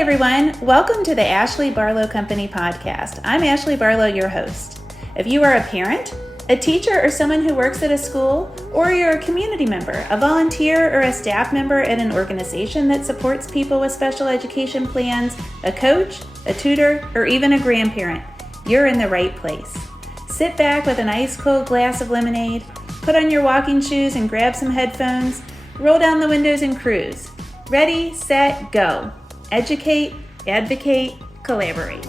everyone. Welcome to the Ashley Barlow Company podcast. I'm Ashley Barlow, your host. If you are a parent, a teacher, or someone who works at a school, or you're a community member, a volunteer, or a staff member at an organization that supports people with special education plans, a coach, a tutor, or even a grandparent, you're in the right place. Sit back with an ice cold glass of lemonade, put on your walking shoes and grab some headphones, roll down the windows and cruise. Ready, set, go. Educate, advocate, collaborate.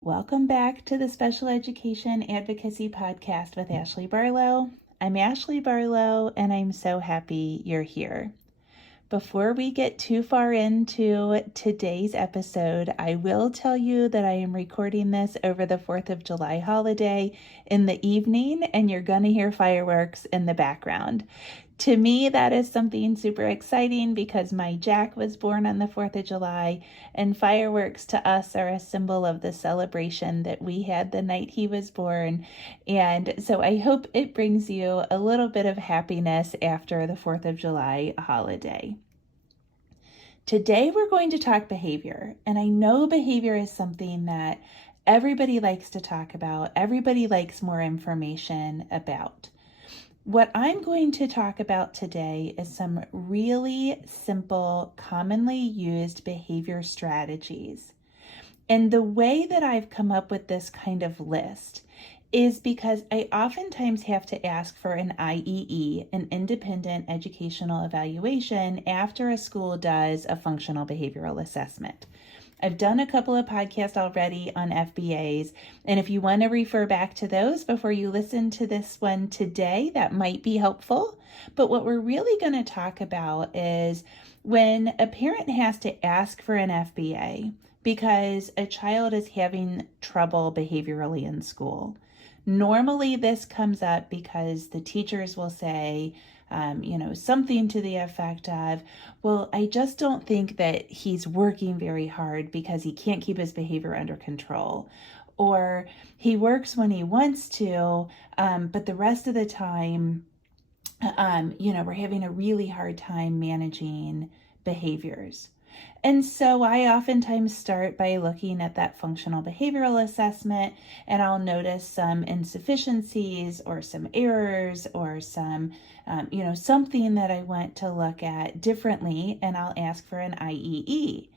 Welcome back to the Special Education Advocacy Podcast with Ashley Barlow. I'm Ashley Barlow, and I'm so happy you're here. Before we get too far into today's episode, I will tell you that I am recording this over the 4th of July holiday in the evening, and you're going to hear fireworks in the background. To me, that is something super exciting because my Jack was born on the 4th of July, and fireworks to us are a symbol of the celebration that we had the night he was born. And so I hope it brings you a little bit of happiness after the 4th of July holiday. Today, we're going to talk behavior, and I know behavior is something that everybody likes to talk about. Everybody likes more information about. What I'm going to talk about today is some really simple, commonly used behavior strategies. And the way that I've come up with this kind of list is because I oftentimes have to ask for an IEE, an independent educational evaluation, after a school does a functional behavioral assessment. I've done a couple of podcasts already on FBAs, and if you want to refer back to those before you listen to this one today, that might be helpful. But what we're really going to talk about is when a parent has to ask for an FBA because a child is having trouble behaviorally in school. Normally this comes up because the teachers will say, something to the effect of, well, I just don't think that he's working very hard because he can't keep his behavior under control. Or he works when he wants to, but the rest of the time, we're having a really hard time managing behaviors. And so I oftentimes start by looking at that functional behavioral assessment, and I'll notice some insufficiencies or some errors or some, something that I want to look at differently, and I'll ask for an IEE.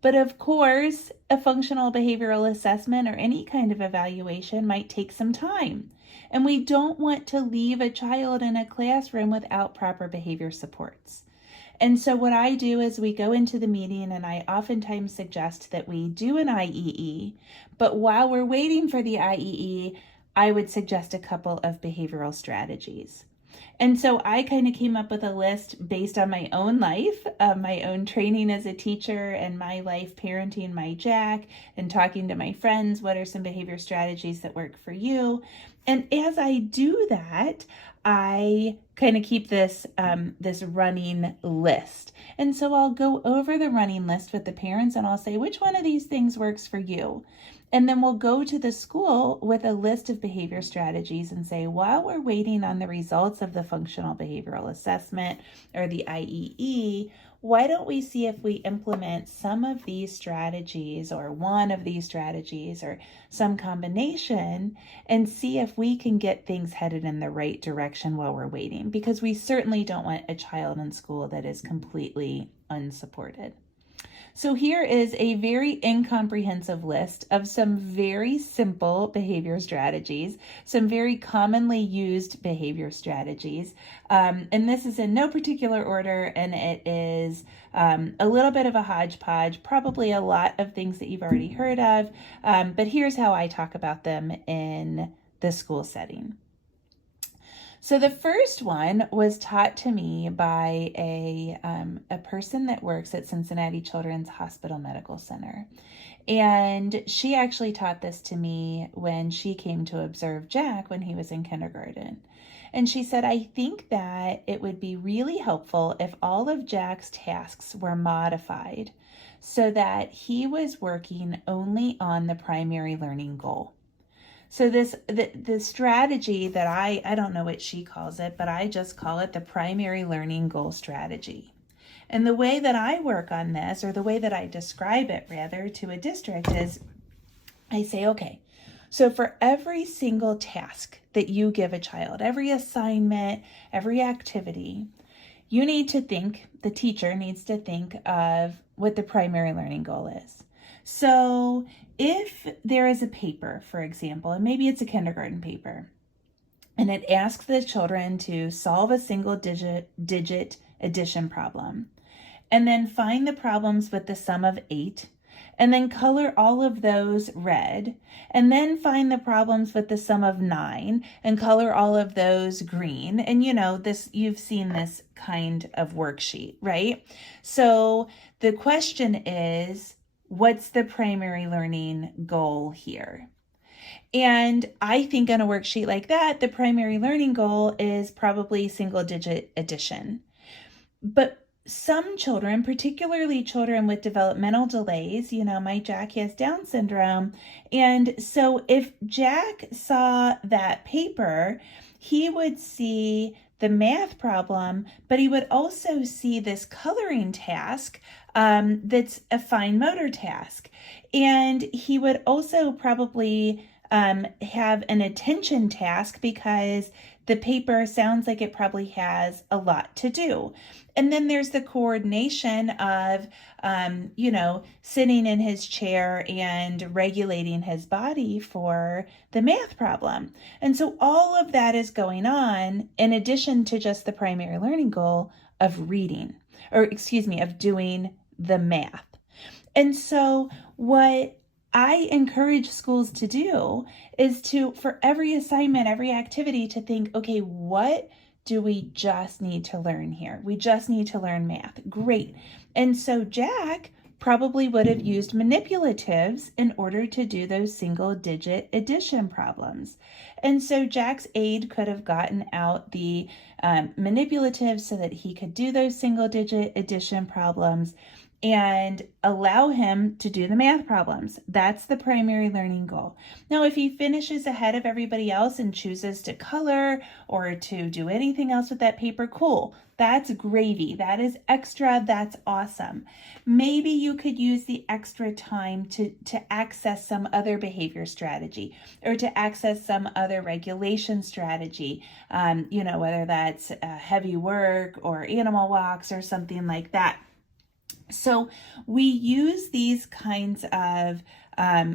But of course, a functional behavioral assessment or any kind of evaluation might take some time. And we don't want to leave a child in a classroom without proper behavior supports. And so what I do is we go into the meeting and I oftentimes suggest that we do an IEE, but while we're waiting for the IEE, I would suggest a couple of behavioral strategies. And so I kind of came up with a list based on my own life, my own training as a teacher and my life parenting my Jack and talking to my friends. What are some behavior strategies that work for you? And as I do that, I kind of keep this running list. And so I'll go over the running list with the parents and I'll say, which one of these things works for you? And then we'll go to the school with a list of behavior strategies and say, while we're waiting on the results of the functional behavioral assessment or the IEE, why don't we see if we implement some of these strategies or one of these strategies or some combination and see if we can get things headed in the right direction while we're waiting, because we certainly don't want a child in school that is completely unsupported. So here is a very incomprehensive list of some very simple behavior strategies, some very commonly used behavior strategies. And this is in no particular order, and it is a little bit of a hodgepodge, probably a lot of things that you've already heard of. But here's how I talk about them in the school setting. So the first one was taught to me by a person that works at Cincinnati Children's Hospital Medical Center. And she actually taught this to me when she came to observe Jack when he was in kindergarten. And she said, I think that it would be really helpful if all of Jack's tasks were modified so that he was working only on the primary learning goal. So the strategy that I don't know what she calls it, but I just call it the primary learning goal strategy. And the way that I work on this, or the way that I describe it rather to a district, is I say, okay, so for every single task that you give a child, every assignment, every activity, you need to think, the teacher needs to think of what the primary learning goal is. So if there is a paper, for example, and maybe it's a kindergarten paper, and it asks the children to solve a single digit addition problem, and then find the problems with the sum of 8, and then color all of those red, and then find the problems with the sum of 9 and color all of those green. And you've seen this kind of worksheet, right? So the question is, what's the primary learning goal here? And I think on a worksheet like that, the primary learning goal is probably single digit addition. But some children, particularly children with developmental delays, my Jack has Down syndrome. And so if Jack saw that paper, he would see the math problem, but he would also see this coloring task that's a fine motor task. And he would also probably have an attention task because the paper sounds like it probably has a lot to do. And then there's the coordination of, sitting in his chair and regulating his body for the math problem. And so all of that is going on in addition to just the primary learning goal of of doing the math. And so what I encourage schools to do is for every assignment, every activity, to think, okay, what do we just need to learn here? We just need to learn math. Great. And so Jack probably would have used manipulatives in order to do those single digit addition problems. And so Jack's aide could have gotten out the manipulatives so that he could do those single digit addition problems and allow him to do the math problems. That's the primary learning goal. Now, if he finishes ahead of everybody else and chooses to color or to do anything else with that paper, cool. That's gravy. That is extra. That's awesome. Maybe you could use the extra time to access some other behavior strategy or to access some other regulation strategy, whether that's heavy work or animal walks or something like that. So we use these kinds of,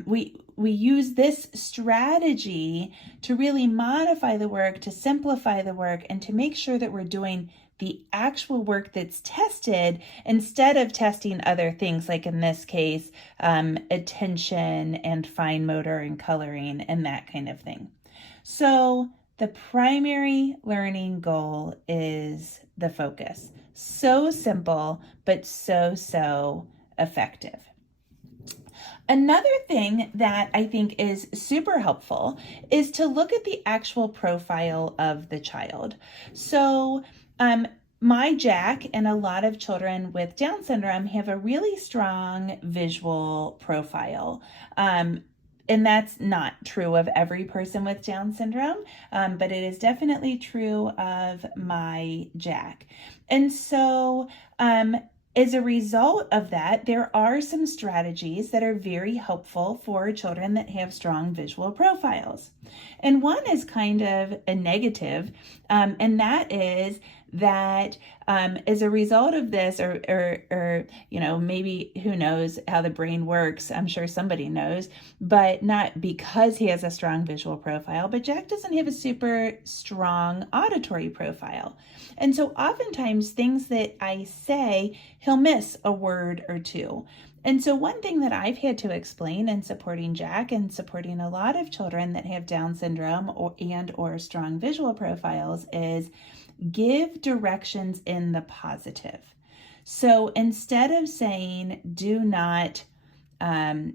we use this strategy to really modify the work, to simplify the work, and to make sure that we're doing the actual work that's tested instead of testing other things, like in this case, attention and fine motor and coloring and that kind of thing. So the primary learning goal is the focus. So simple, but so effective. Another thing that I think is super helpful is to look at the actual profile of the child. So my Jack and a lot of children with Down syndrome have a really strong visual profile. And that's not true of every person with Down syndrome, but it is definitely true of my Jack. And so as a result of that, there are some strategies that are very helpful for children that have strong visual profiles. And one is kind of a negative, and that is that as a result of this, or maybe who knows how the brain works, I'm sure somebody knows, but not because he has a strong visual profile, but Jack doesn't have a super strong auditory profile. And so oftentimes things that I say, he'll miss a word or two. And so one thing that I've had to explain in supporting Jack and supporting a lot of children that have Down syndrome or strong visual profiles is give directions in the positive. So instead of saying, do not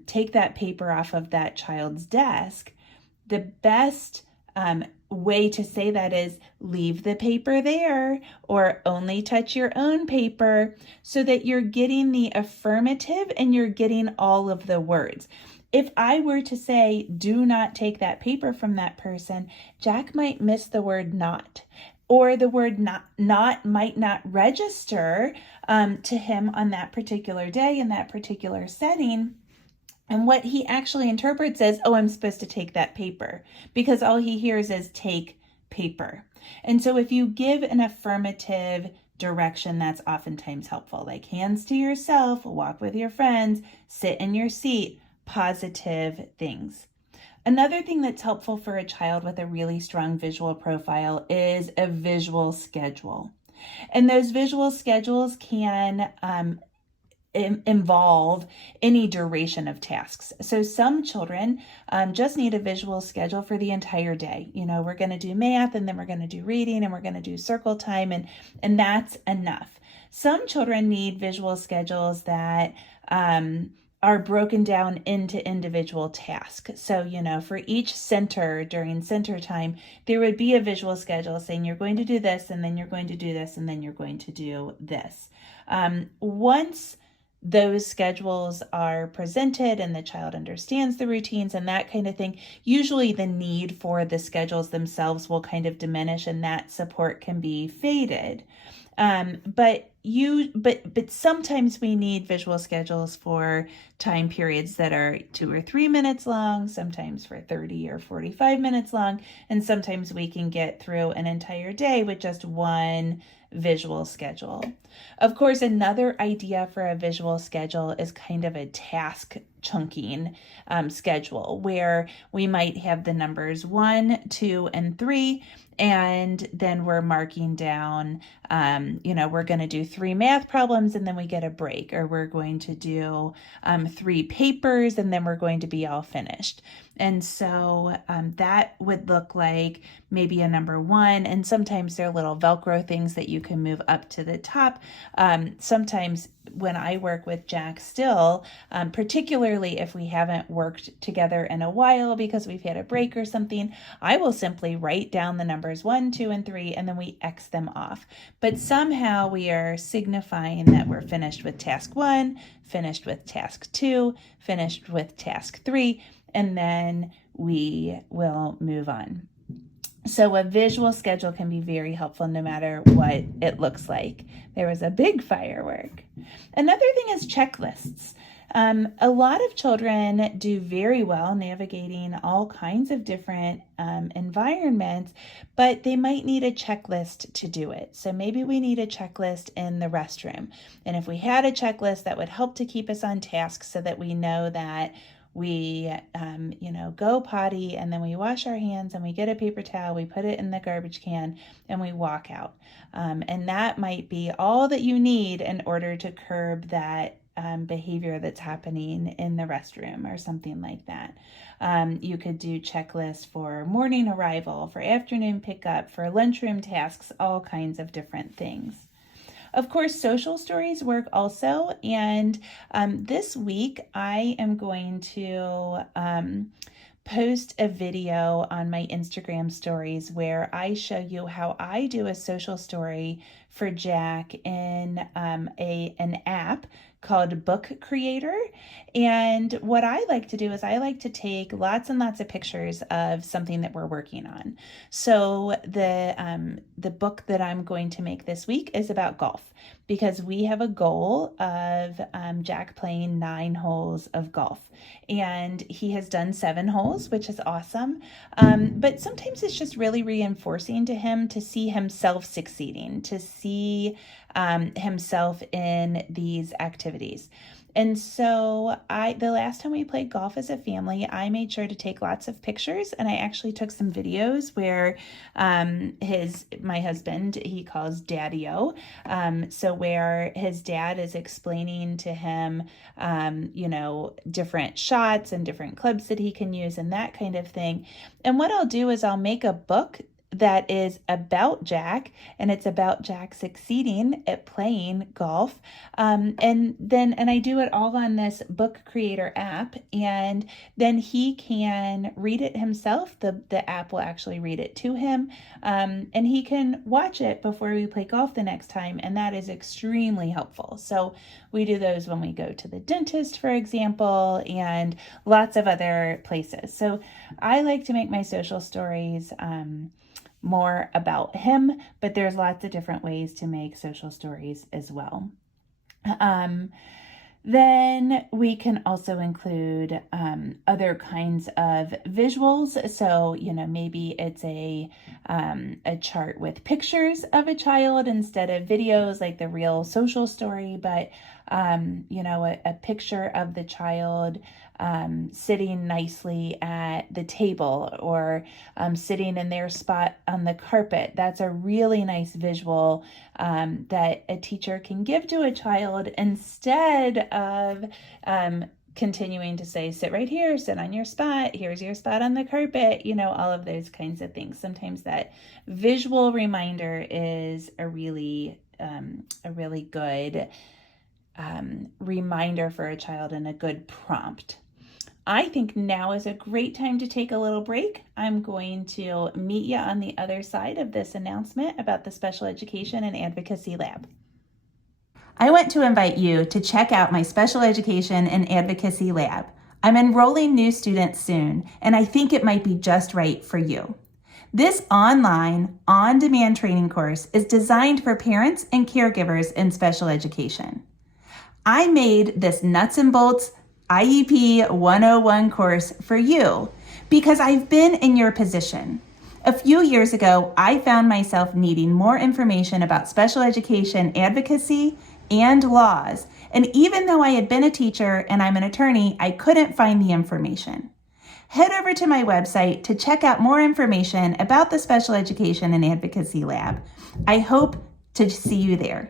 take that paper off of that child's desk, the best way to say that is leave the paper there or only touch your own paper, so that you're getting the affirmative and you're getting all of the words. If I were to say, do not take that paper from that person, Jack might miss the word not. or the word not might not register to him on that particular day in that particular setting. And what he actually interprets as, oh, I'm supposed to take that paper, because all he hears is take paper. And so if you give an affirmative direction, that's oftentimes helpful, like hands to yourself, walk with your friends, sit in your seat, positive things. Another thing that's helpful for a child with a really strong visual profile is a visual schedule. And those visual schedules can involve any duration of tasks. So some children just need a visual schedule for the entire day. We're going to do math, and then we're going to do reading, and we're going to do circle time, and that's enough. Some children need visual schedules that are broken down into individual tasks. So, for each center during center time, there would be a visual schedule saying you're going to do this, and then you're going to do this, and then you're going to do this. Once those schedules are presented and the child understands the routines and that kind of thing, usually the need for the schedules themselves will kind of diminish, and that support can be faded. But sometimes we need visual schedules for time periods that are 2 or 3 minutes long, sometimes for 30 or 45 minutes long, and sometimes we can get through an entire day with just one visual schedule. Of course, another idea for a visual schedule is kind of a task chunking schedule, where we might have the numbers 1, 2, and 3, and then we're marking down, we're going to do 3 math problems and then we get a break, or we're going to do 3 papers and then we're going to be all finished. And so that would look like maybe a number 1, and sometimes there are little Velcro things that you can move up to the top. Sometimes when I work with Jack still, particularly if we haven't worked together in a while because we've had a break or something, I will simply write down the numbers 1, 2, and 3, and then we X them off. But somehow we are signifying that we're finished with task 1, finished with task 2, finished with task 3, and then we will move on. So a visual schedule can be very helpful no matter what it looks like. There was a big firework. Another thing is checklists. A lot of children do very well navigating all kinds of different environments, but they might need a checklist to do it. So maybe we need a checklist in the restroom. And if we had a checklist, that would help to keep us on task so that we know that we, go potty, and then we wash our hands, and we get a paper towel, we put it in the garbage can, and we walk out. And that might be all that you need in order to curb that behavior that's happening in the restroom or something like that. You could do checklists for morning arrival, for afternoon pickup, for lunchroom tasks, all kinds of different things. Of course, social stories work also, and this week I am going to post a video on my Instagram stories where I show you how I do a social story for Jack in an app called Book Creator. And what I like to do is I like to take lots and lots of pictures of something that we're working on. So the book that I'm going to make this week is about golf, because we have a goal of Jack playing 9 holes of golf, and he has done 7 holes, which is awesome. But sometimes it's just really reinforcing to him to see himself succeeding, to see himself in these activities. And so the last time we played golf as a family, I made sure to take lots of pictures, and I actually took some videos where my husband, he calls Daddy-O, so where his dad is explaining to him, different shots and different clubs that he can use and that kind of thing. And what I'll do is I'll make a book that is about Jack, and it's about Jack succeeding at playing golf. And I do it all on this Book Creator app, and then he can read it himself. The app will actually read it to him, and he can watch it before we play golf the next time, and that is extremely helpful. So we do those when we go to the dentist, for example, and lots of other places. So I like to make my social stories more about him, but there's lots of different ways to make social stories as well. Then we can also include other kinds of visuals. So, maybe it's a chart with pictures of a child instead of videos like the real social story, but, a picture of the child sitting nicely at the table or sitting in their spot on the carpet. That's a really nice visual that a teacher can give to a child instead of continuing to say, sit right here, sit on your spot, here's your spot on the carpet, all of those kinds of things. Sometimes that visual reminder is a really good reminder for a child and a good prompt. I think now is a great time to take a little break. I'm going to meet you on the other side of this announcement about the Special Education and Advocacy Lab. I want to invite you to check out my Special Education and Advocacy Lab. I'm enrolling new students soon, and I think it might be just right for you. This online, on-demand training course is designed for parents and caregivers in special education. I made this nuts and bolts IEP 101 course for you because I've been in your position. A few years ago, I found myself needing more information about special education advocacy and laws. And even though I had been a teacher and I'm an attorney, I couldn't find the information. Head over to my website to check out more information about the Special Education and Advocacy Lab. I hope to see you there.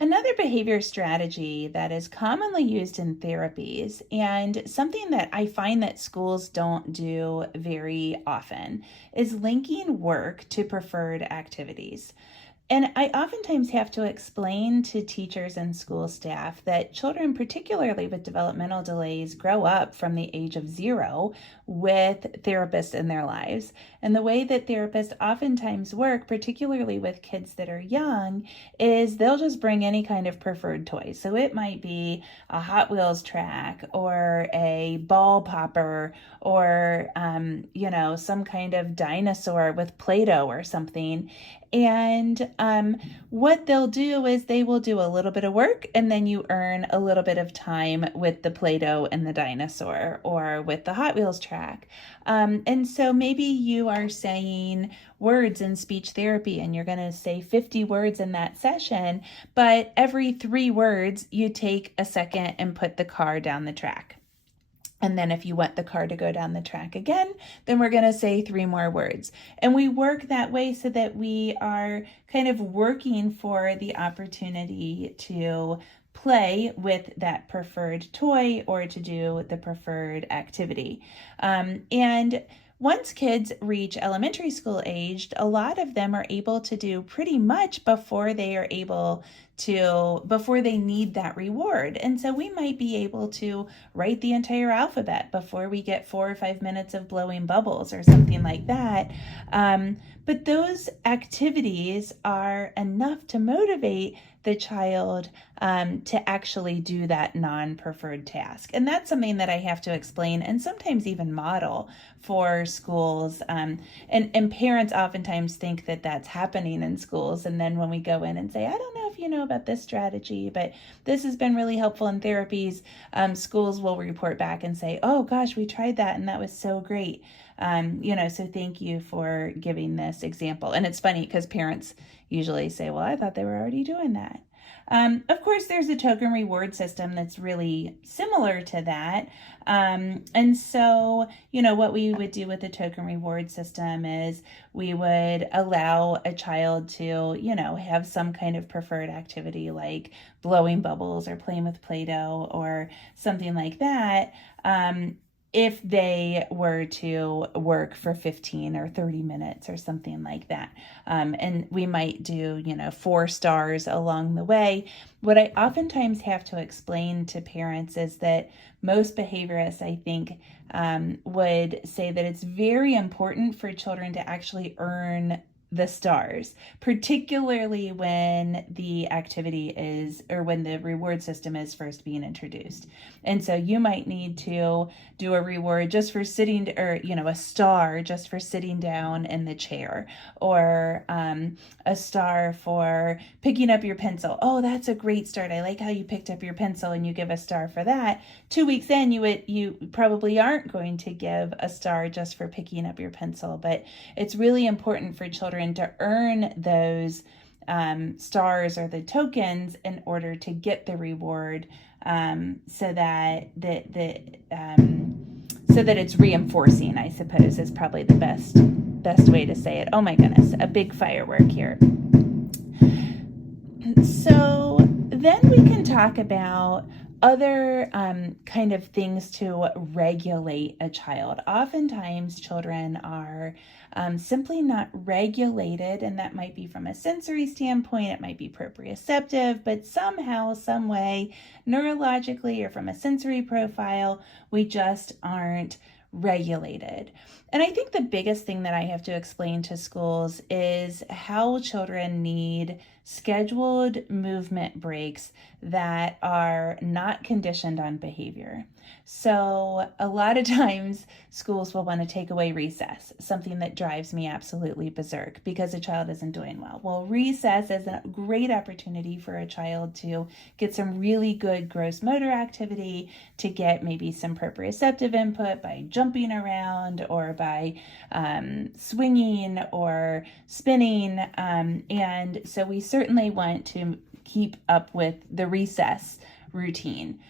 Another behavior strategy that is commonly used in therapies and something that I find that schools don't do very often is linking work to preferred activities. And I oftentimes have to explain to teachers and school staff that children, particularly with developmental delays, grow up from the age of 0 with therapists in their lives. And the way that therapists oftentimes work, particularly with kids that are young, is they'll just bring any kind of preferred toy. So it might be a Hot Wheels track or a ball popper or, some kind of dinosaur with Play-Doh or something. And what they'll do is they will do a little bit of work and then you earn a little bit of time with the Play-Doh and the dinosaur or with the Hot Wheels track. And so maybe you are saying words in speech therapy and you're going to say 50 words in that session, but every 3 words you take a second and put the car down the track. And then if you want the car to go down the track again, then we're going to say 3 more words. And we work that way so that we are kind of working for the opportunity to play with that preferred toy or to do the preferred activity. And once kids reach elementary school aged, a lot of them are able to do pretty much before they need that reward. And so we might be able to write the entire alphabet before we get 4 or 5 minutes of blowing bubbles or something like that. But those activities are enough to motivate the child to actually do that non-preferred task. And that's something that I have to explain and sometimes even model for schools. And parents oftentimes think that that's happening in schools. And then when we go in and say, I don't know if you know about this strategy, but this has been really helpful in therapies, schools will report back and say, oh gosh, we tried that and that was so great. So thank you for giving this example. And it's funny because parents usually say, well, I thought they were already doing that. Of course, there's a token reward system that's really similar to that. And so, what we would do with the token reward system is we would allow a child to, have some kind of preferred activity like blowing bubbles or playing with Play-Doh or something like that. If they were to work for 15 or 30 minutes or something like that. And we might do, 4 stars along the way. What I oftentimes have to explain to parents is that most behaviorists, I think, would say that it's very important for children to actually earn the stars, particularly when the activity is, or when the reward system is first being introduced. And so you might need to do a reward just for sitting, or, a star just for sitting down in the chair, or a star for picking up your pencil. Oh, that's a great start. I like how you picked up your pencil, and you give a star for that. 2 weeks in, you probably aren't going to give a star just for picking up your pencil, but it's really important for children to earn those stars or the tokens in order to get the reward, so that it's reinforcing, I suppose, is probably the best way to say it. Oh my goodness, a big firework here. So then we can talk about other kind of things to regulate a child. Oftentimes children are simply not regulated, and that might be from a sensory standpoint, it might be proprioceptive, but somehow, some way, neurologically or from a sensory profile, we just aren't regulated. And I think the biggest thing that I have to explain to schools is how children need scheduled movement breaks that are not conditioned on behavior. So a lot of times schools will want to take away recess, something that drives me absolutely berserk because a child isn't doing well. Well, recess is a great opportunity for a child to get some really good gross motor activity, to get maybe some proprioceptive input by jumping around or by swinging or spinning. And so we certainly want to keep up with the recess routine.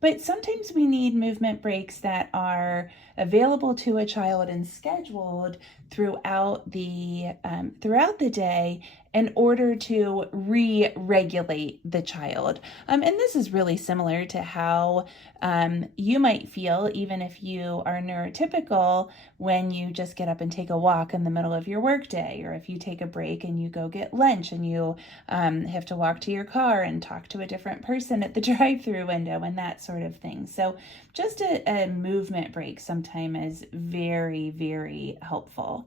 But sometimes we need movement breaks that are available to a child and scheduled throughout the day in order to re-regulate the child. And this is really similar to how you might feel even if you are neurotypical when you just get up and take a walk in the middle of your workday, or if you take a break and you go get lunch and you have to walk to your car and talk to a different person at the drive-through window and that sort of thing. So just a movement break sometimes is very, very helpful.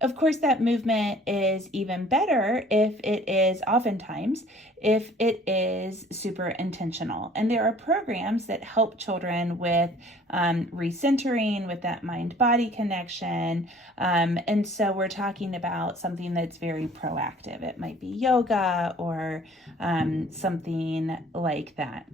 Of course, that movement is even better if it is super intentional. And there are programs that help children with recentering, with that mind-body connection. And so we're talking about something that's very proactive. It might be yoga or something like that.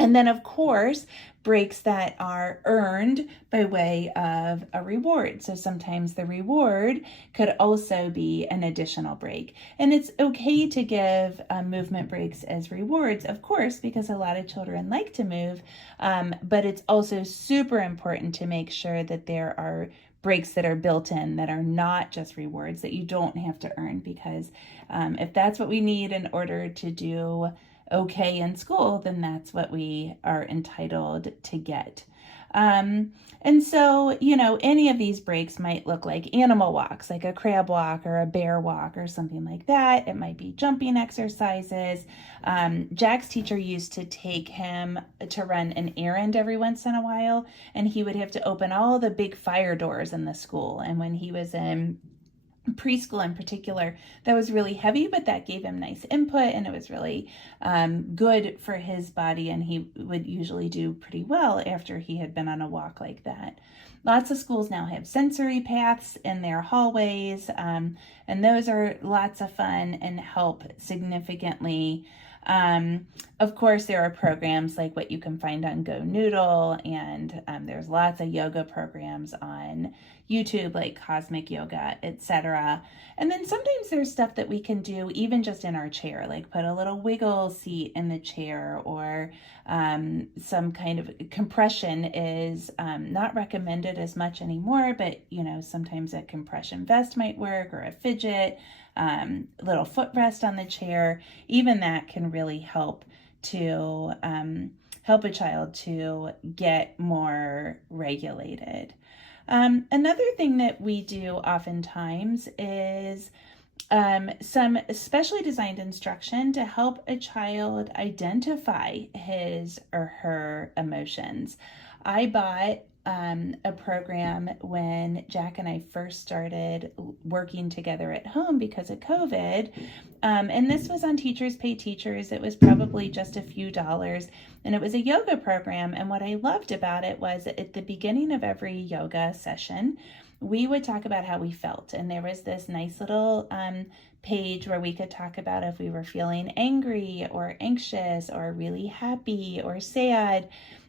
And then, of course, breaks that are earned by way of a reward. So sometimes the reward could also be an additional break. And it's okay to give movement breaks as rewards, of course, because a lot of children like to move. But it's also super important to make sure that there are breaks that are built in that are not just rewards that you don't have to earn, because if that's what we need in order to do okay in school, then that's what we are entitled to get. And so, any of these breaks might look like animal walks, like a crab walk or a bear walk or something like that. It might be jumping exercises. Jack's teacher used to take him to run an errand every once in a while, and he would have to open all the big fire doors in the school. And when he was in preschool in particular, that was really heavy, but that gave him nice input, and it was really good for his body, and he would usually do pretty well after he had been on a walk like that. Lots of schools now have sensory paths in their hallways, and those are lots of fun and help significantly. Of course, there are programs like what you can find on Go Noodle, and there's lots of yoga programs on YouTube, like Cosmic Yoga, etc. And then sometimes there's stuff that we can do even just in our chair, like put a little wiggle seat in the chair, or some kind of compression is not recommended as much anymore, but sometimes a compression vest might work, or a fidget, little footrest on the chair. Even that can really help to help a child to get more regulated. Another thing that we do oftentimes is some specially designed instruction to help a child identify his or her emotions. I bought a program when Jack and I first started working together at home because of COVID. And this was on Teachers Pay Teachers. It was probably just a few dollars, and it was a yoga program. And what I loved about it was at the beginning of every yoga session, we would talk about how we felt. And there was this nice little page where we could talk about if we were feeling angry or anxious or really happy or sad.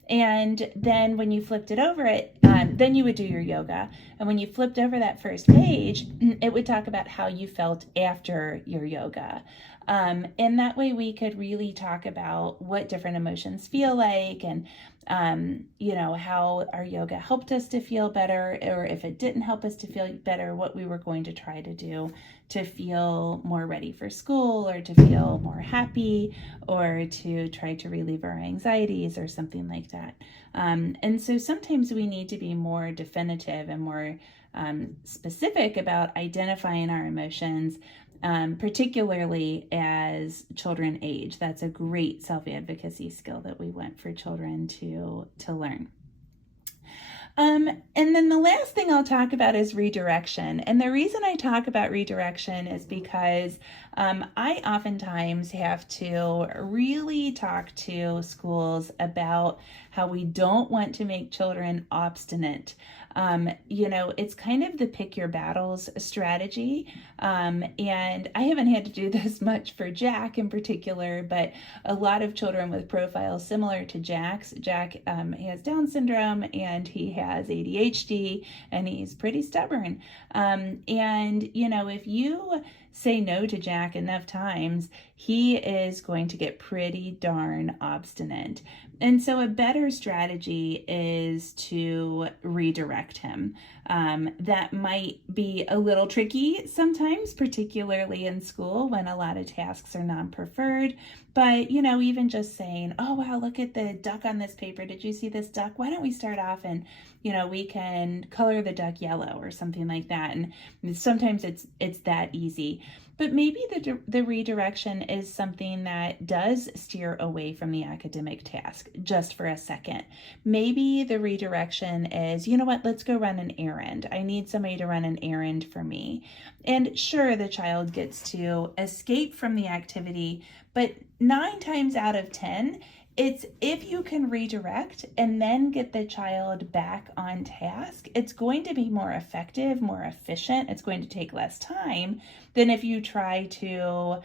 And then when you flipped it over, then you would do your yoga. And when you flipped over that first page, it would talk about how you felt after your yoga. And that way we could really talk about what different emotions feel like, and how our yoga helped us to feel better, or if it didn't help us to feel better, what we were going to try to do to feel more ready for school, or to feel more happy, or to try to relieve our anxieties or something like that. And so sometimes we need to be more definitive and more specific about identifying our emotions, particularly as children age. That's a great self-advocacy skill that we want for children to learn. And then the last thing I'll talk about is redirection. And the reason I talk about redirection is because I oftentimes have to really talk to schools about how we don't want to make children obstinate. It's kind of the pick your battles strategy. And I haven't had to do this much for Jack in particular, but a lot of children with profiles similar to Jack's. Jack has Down syndrome, and he has ADHD, and he's pretty stubborn. If you say no to Jack enough times, he is going to get pretty darn obstinate. And so a better strategy is to redirect him. That might be a little tricky sometimes, particularly in school when a lot of tasks are non-preferred. But, even just saying, oh, wow, look at the duck on this paper. Did you see this duck? Why don't we start off and, we can color the duck yellow or something like that. And sometimes it's that easy. But maybe the redirection is something that does steer away from the academic task just for a second. Maybe the redirection is, let's go run an errand. I need somebody to run an errand for me. And sure, the child gets to escape from the activity, but 9 times out of 10, it's if you can redirect and then get the child back on task, it's going to be more effective, more efficient. It's going to take less time than if you try to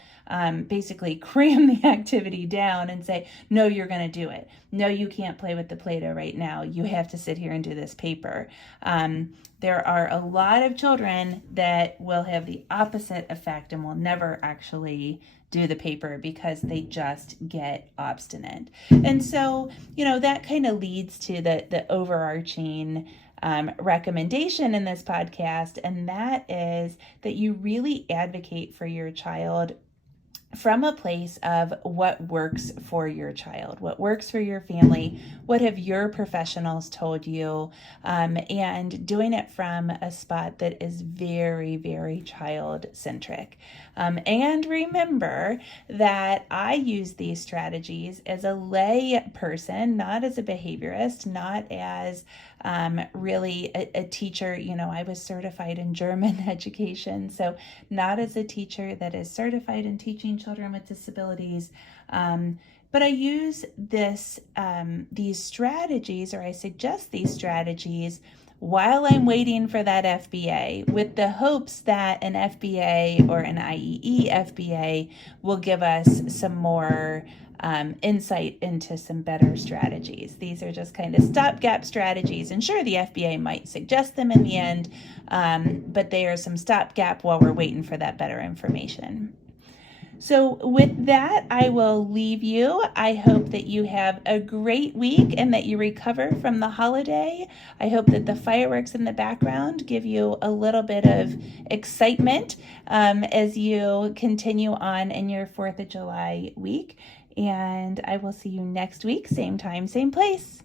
basically cram the activity down and say, no, you're going to do it. No, you can't play with the Play-Doh right now. You have to sit here and do this paper. There are a lot of children that will have the opposite effect and will never actually do the paper because they just get obstinate. And so, that kind of leads to the overarching recommendation in this podcast, and that is that you really advocate for your child from a place of what works for your child, what works for your family, what have your professionals told you, and doing it from a spot that is very, very child-centric. And remember that I use these strategies as a lay person, not as a behaviorist, not as really a teacher. I was certified in German education, so not as a teacher that is certified in teaching children with disabilities. But I use these strategies, or I suggest these strategies while I'm waiting for that FBA, with the hopes that an FBA or an IEE FBA will give us some more insight into some better strategies. These are just kind of stopgap strategies, and sure, the FBA might suggest them in the end, but they are some stopgap while we're waiting for that better information. So with that, I will leave you. I hope that you have a great week and that you recover from the holiday. I hope that the fireworks in the background give you a little bit of excitement as you continue on in your 4th of July week. And I will see you next week, same time, same place.